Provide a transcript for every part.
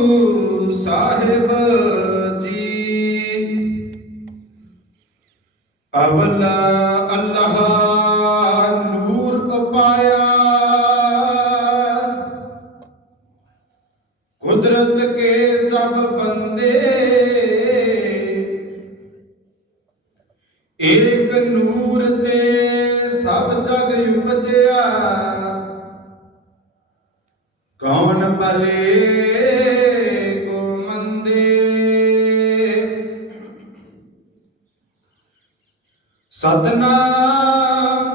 ਗੁਰੂ ਸਾਹਿਬ ਜੀ। ਅਵਲ ਅੱਲਾਹ ਨੂਰ ਉਪਾਇਆ। ਕੁਦਰਤ ਕੇ ਸਭ ਬੰਦੇ। ਏਕ ਨੂਰ ਤੇ ਸਭ ਜਗ ਉਪਜਿਆ। ਕੌਣ ਭਲੇ ਕੋ ਮੰਦੇ। ਸਤਨਾਮ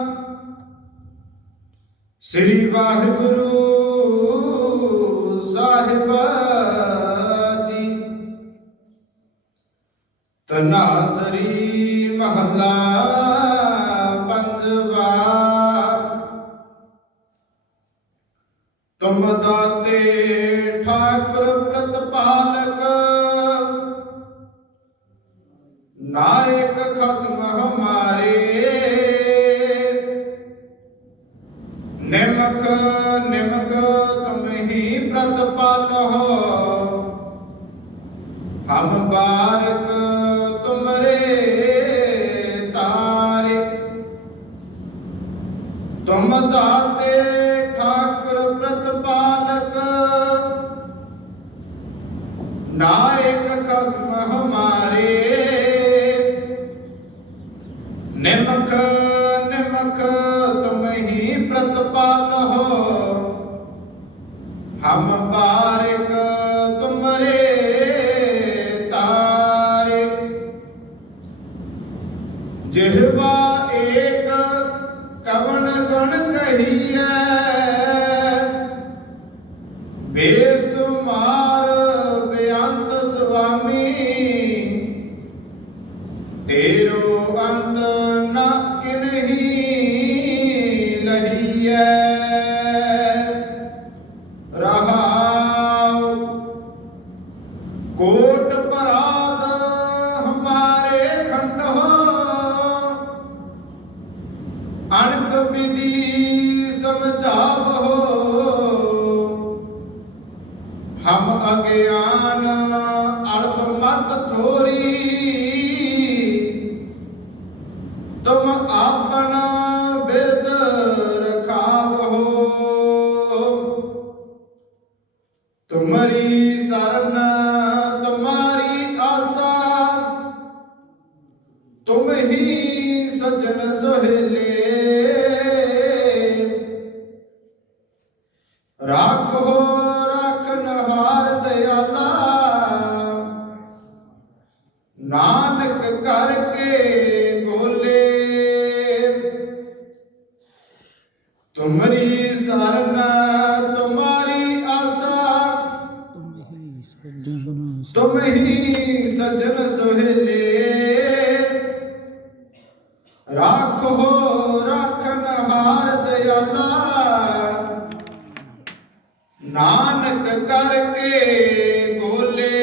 ਸ੍ਰੀ ਵਾਹਿਗੁਰੂ ਸਾਹਿਬ ਜੀ। ਤਨਾਸਰੀ ਮਹੱਲਾ ਤੁਮ ਦਾਤੇ ਠਾਕੁਰ ਪ੍ਰਤਪਾਲਕ। ਨਾਇਕ ਖਸਮ ਹਮਾਰੇ। ਨਿਮਕ ਨਿਮਕ ਤੁਮ ਹੀ ਪ੍ਰਤਪਾਲੋ ਹਮ ਬਾਰਕ ਤੁਮਰੇ ਤਾਰੇ। ਤੁਮ ਦਾਤੇ ਠਾਕੁਰ ਪ੍ਰਤਪਾਲਕ। ਨਾਇਕ ਖਸਮ ਹਮਾਰੇ ਨਿਮਕ ਨਿਮਕ ਤੁਮ ਹੀ ਪ੍ਰਤਪਾਲ ਹੋ। ਹਮ ਬਾਰਿਕ ਤੁਮਰੇ ਤਾਰੇ। ਜਿਹਵਾ ਏਕ ਕਵਨ ਗਣ ਕਹੀਐ। ਬੇਸੁਮਾਰ ਬੇਅੰਤ ਸੁਆਮੀ ਤੇਰੋ ਅੰਤ ਨ ਕਿਨਹੀ ਲਹੀਐ। ਅਲਪ ਤੁਮਰੀ ਸਰਨਾ, ਤੁਮਾਰੀ ਆਸਾ। ਤੁਮ ਹੀ ਸਜਣ ਸੁਹੇਲੇ। ਰਾਖੋ ਰਾਖਨ ਹਾਰ ਦਿਆਲਾ ਨਾਨਕ ਕਰਕੇ ਗੋਲੇ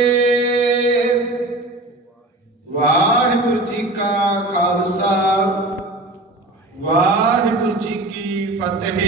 ਵਾਹਿਗੁਰੂ ਜੀ ਕਾ ਖਾਲਸਾ। ਵਾਹਿਗੁਰੂ ਜੀ ਕੀ but